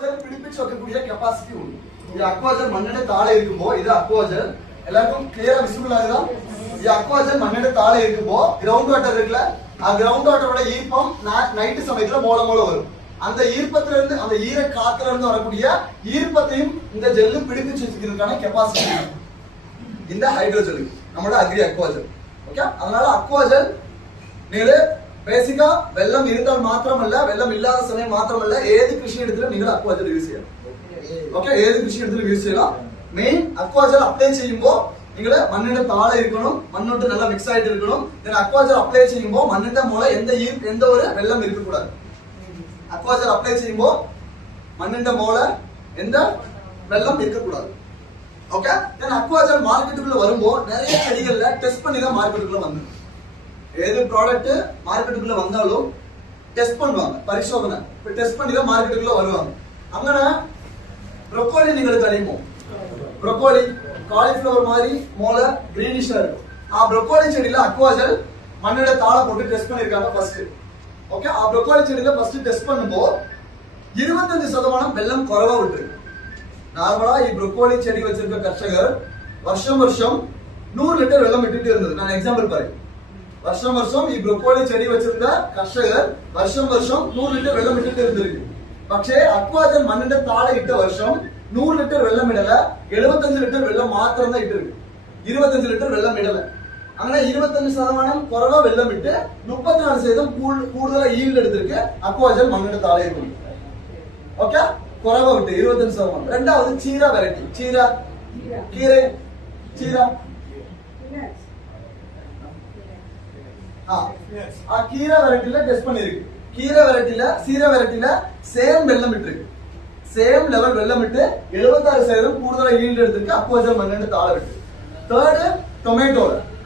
பிடிப்பிச்சு வைக்கக்கூடிய கெப்பாசிட்டி உண்டு. இது அக்வாஜல் மண்ணெண்ண தாழ இருக்கும்போ இது அக்வாஜல் எல்லாருக்கும் கிளியரா விசிபிள் ஆகுதா? இது அக்வாஜல் மண்ணெண்ண தாழ இருக்கும்போ கிரவுண்ட் வாட்டர் இருக்குல்ல, கிரவுண்ட் வாட்டரோட ஈர்ப்பம் நைட்டு சமயத்துல மோல வரும். அந்த ஈர்ப்பத்துல இருந்து அந்த ஈர காத்துல இருந்து வரக்கூடிய ஈர்ப்பத்தையும் இந்த ஜெல்லு பிடிப்பிச்சு வச்சுக்கிறதுக்கான கெப்பாசிட்டி இந்த ஹைட்ரோஜெல் நம்மளோட அக்ரி அக்வாஜல். ஓகே, அதனால அக்வாஜல் நீங்க பேசிக்கா வெள்ளம் இருந்தால் மாத்திரமல்ல, வெள்ளம் இல்லாத சமயம் மாத்திரமல்ல, ஏது கிருஷி இடத்துல நீங்க அக்வாஜல் யூஸ் செய்யலாம். ஓகே, ஏது கிருஷி இடத்துல யூஸ் செய்யலாம். மெயின் அக்வாஜல் அப்ளை செய்யும்போ நீங்க மண்ணிட தாழ இருக்கணும், மண்ணோட்டு நல்லா மிக்ஸ் ஆயிட்டு இருக்கணும். தென் அக்வாஜல் அப்ளை செய்யும்போ மண்ணிட மூல எந்த ஒரு வெள்ளம் இருக்கக்கூடாது. அக்வாஜல் அப்ளை செய்யும்போ மண்ணிட மூல எந்த வெள்ளம் இருக்கக்கூடாது. ஓகே, தென் அக்வாஜல் மார்க்கெட்டுக்குள்ள வரும்போ நிறைய செடிகள்ல டெஸ்ட் பண்ணி தான் மார்க்கெட்டுக்குள்ள வந்து ஏது ப்ராடக்ட் மார்க்கெட்டுக்குள்ள வந்தாலும் டெஸ்ட் பண்ணுவாங்க, பரிசோதனை டெஸ்ட் பண்ணி தான் மார்க்கெட்டுக்குள்ள வருவாங்க. அங்கன ப்ரோக்கோலி நீங்களுக்கு அறியுமோ? ப்ரோக்கோலி காலிஃபிளவர் மாதிரி மோல கிரீனிஷா இருக்கும். ப்ரோக்கோலி செடியில அக்வாஜல் மண்ணிட தாழ போட்டு டெஸ்ட் பண்ணிருக்காங்க ஃபர்ஸ்ட். ஓகே, ப்ரோக்கோலி செடியில ஃபர்ஸ்ட் டெஸ்ட் பண்ணும்போது 25% வெள்ளம் குறைவா விட்டுருக்கு. நார்மலா ப்ரோக்கோலி செடி வச்சிருக்க கர்ஷகர் வருஷம் 100 லிட்டர் வெள்ளம் விட்டுட்டு இருந்தது. நான் எக்ஸாம்பிள் பாரு, வருஷம் ப்ரோக்கோலி செடி வச்சிருந்த கர்ஷகர் வருஷம் 100 லிட்டர் வெள்ளம் விட்டுட்டு இருந்திருக்கு. പക്ഷേ அக்வாஜல் மண்ணிட தாழ இட்ட வருஷம் 100 லிட்டர் வெள்ளம் இடல, 75 லிட்டர் வெள்ளம் மாத்திரம் தான் இட்டு இருக்கு. 25 லிட்டர் வெள்ளம் இடல. അങ്ങനെ 25% குறைவா வெள்ளம் விட்டு 34% கூடுதலா ஈல்ட் எடுத்திருக்கு அக்வாஜல் மண்ணிட தாழ இருக்கும். ஓகே, குறைவா விட்டு 25%. ரெண்டாவது சீரா வெரைட்டி, கீரை கீரை வெரைட்டில டெஸ்ட் பண்ணிருக்கு. கீரை வெரைட்டில சேம் வெள்ளம் விட்டு இருக்கு. சேம் லெவல் வெள்ளம் விட்டு 76% கூடுதலா ஈல்ட் எடுத்திருக்கு அக்வாஜல் மண்ணிட தாழ விட்டு. தேர்டு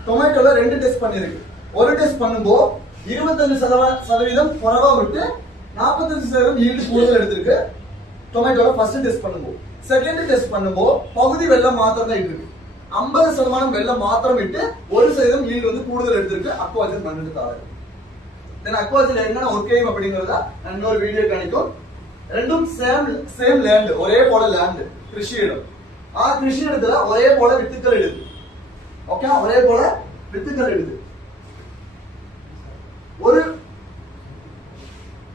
டொமேட்டோல 2 டெஸ்ட் பண்ணிருக்கு. ஒரு டெஸ்ட் பண்ணும்போ 25% குறைவா விட்டு 45% ஈல்ட் கூடுதல் எடுத்திருக்கு டொமேட்டோல ஃபர்ஸ்ட் டெஸ்ட் பண்ணும்போ. செகண்ட் டெஸ்ட் பண்ணும்போ பகுதி வெள்ளம் மாத்திரம் தான் இருக்கு. 50% வெள்ளம் மாத்திரம் விட்டு 1% ஈல்ட் வந்து கூடுதல் எடுத்திருக்கு அக்வாஜல் மண்ணிட தாழ. தென் அக்வாஜல் என்னென்ன ஒர்க் செய்யும் அப்படிங்கறத நான் இன்னொரு வீடியோ காணிக்கும். ரெண்டும் சேம் லேண்ட், ஒரே போல லேண்ட், கிருஷி இடம். கிருஷி இடத்துல ஒரே போல வித்துக்கள் இடுது. ஓகே, ஒரே போல வித்துக்கள் இடுது.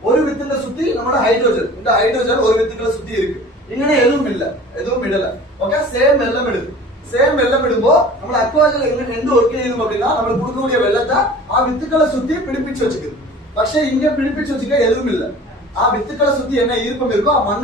ஒரு வித்துல சுத்தி நம்மளோட ஹைட்ரோஜன், இந்த ஹைட்ரோஜன் ஒரு வித்துக்களை சுத்தி இருக்கு. இங்கே எதுவும் இடல. ஓகே, சேம் வெள்ளம் இடுது. சேம் வெள்ளம் இடும்போ நம்ம அக்வாஜல் எந்த ஒர்க் செய்யும் அப்படின்னா நம்மளுக்கு கொடுக்கக்கூடிய வெள்ளத்தை வித்துக்களை சுத்தி பிடிப்பிச்சு வச்சுக்குது. പക്ഷേ இங்க பிடிப்பிச்சு வச்சுக்க எதுவும் இல்ல. வித்துக்களை சுத்தி என்ன ஈர்ப்பம் இருக்கோ மண்